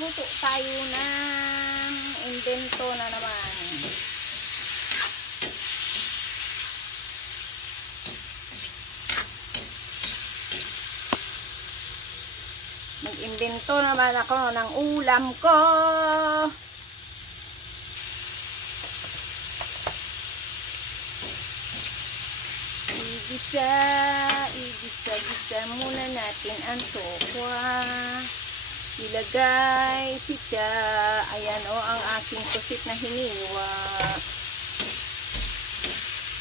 Magluto tayo ng invento na naman. Mag-invento naman ako ng ulam ko. Igisa muna natin ang tokwa. Ilagay si Cha. Ayan o, ang aking kusit na hiniwa.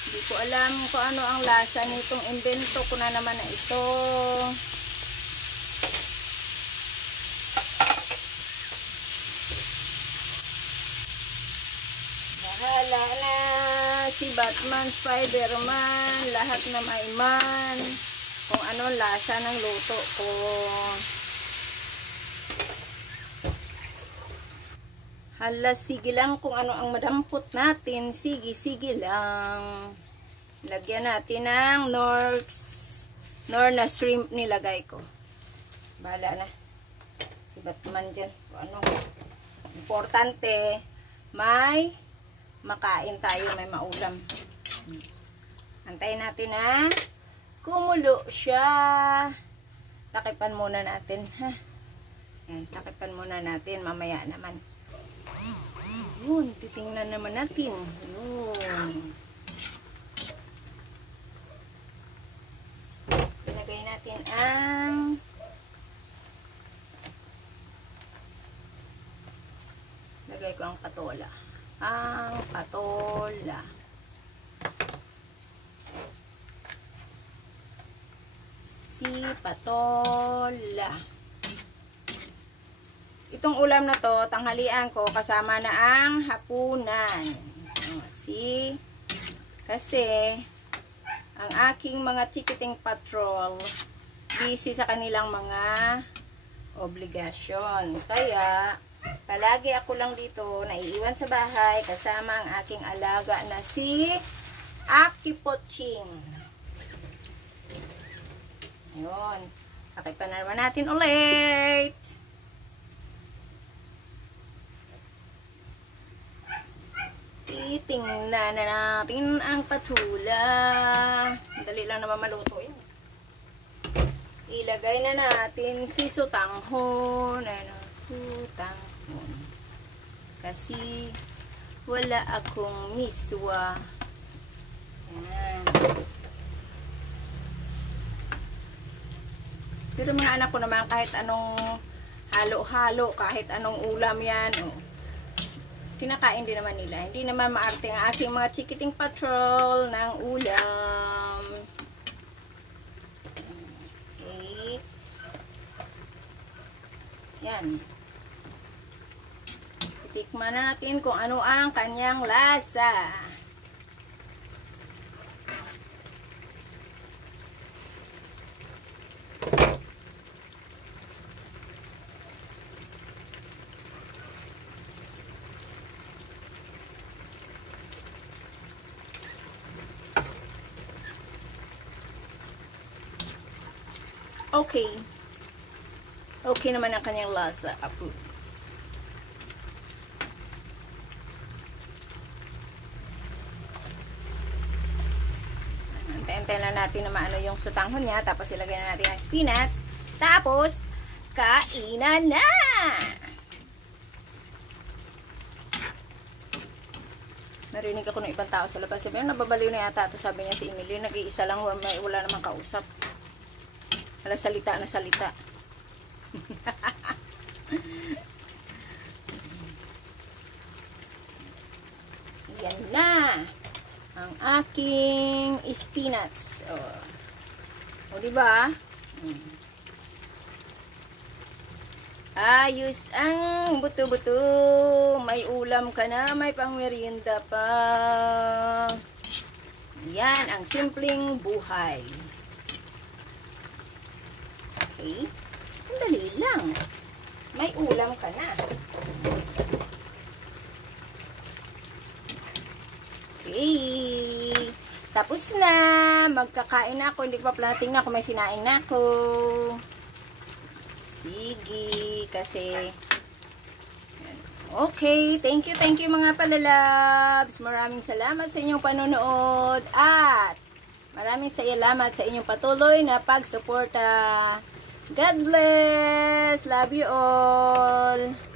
Hindi ko alam kung ano ang lasa nitong invento ko na naman na ito. Bahala na si Batman, Spider-Man, lahat na may man kung ano lasa ng luto ko. Hala, sige lang kung ano ang madampot natin. Sige lang. Lagyan natin ng Nor na shrimp nilagay ko. Bahala na si Batman dyan. Ano? Importante, may makain tayo, may maulam. Antayin natin na kumulo siya. Takipan muna natin. Ha? Yan, takipan muna natin. Mamaya naman. Yun, titingnan naman natin. Yun. Ilagay natin ang lagay ko ang patola. Ang patola. Si patola. Itong ulam na to, tanghalian ko, kasama na ang hapunan. Kasi, ang aking mga chikiting patrol, busy sa kanilang mga obligasyon. Kaya, palagi ako lang dito, naiiwan sa bahay, kasama ang aking alaga na si Aki Poching. Ayun. Takipan na naman natin ulit. Titingnan na natin ang patula. Dali lang naman maluto yun. Ilagay na natin si sutanghon. Sutanghon. Kasi wala akong miswa. Yan. Pero mga anak ko naman, kahit anong halo-halo, kahit anong ulam yan, kinakain din naman nila. Hindi naman maarte ang aking mga chikiting patrol ng ulam. Okay. Yan. Tikman na natin kung ano ang kanyang lasa. Okay. Okay naman ang kanyang lasa. Approve. Antayin na natin na maano yung sutanghon niya. Tapos ilagay na natin ang spinach. Tapos, kainan na! Narinig ako ng ibang tao sa labas. Sabi, nababaliw na yata ito, sabi niya si Emily. Nag-iisa lang, wala namang kausap. Wala salita na salita. Yan na ang aking spinach. O diba? Ayos ang buto-buto. May ulam ka na, may pangmerienda pa. Yan ang simpleng buhay. Okay? Sandali lang. May ulam ka na. Okay. Tapos na. Magkakain na ako. Hindi ko pa planating na kung may sinaing na ako. Sige. Kasi Okay, thank you mga palalabs. Maraming salamat sa inyong panonood at maraming salamat sa inyong patuloy na pagsuporta. God bless. Love you all.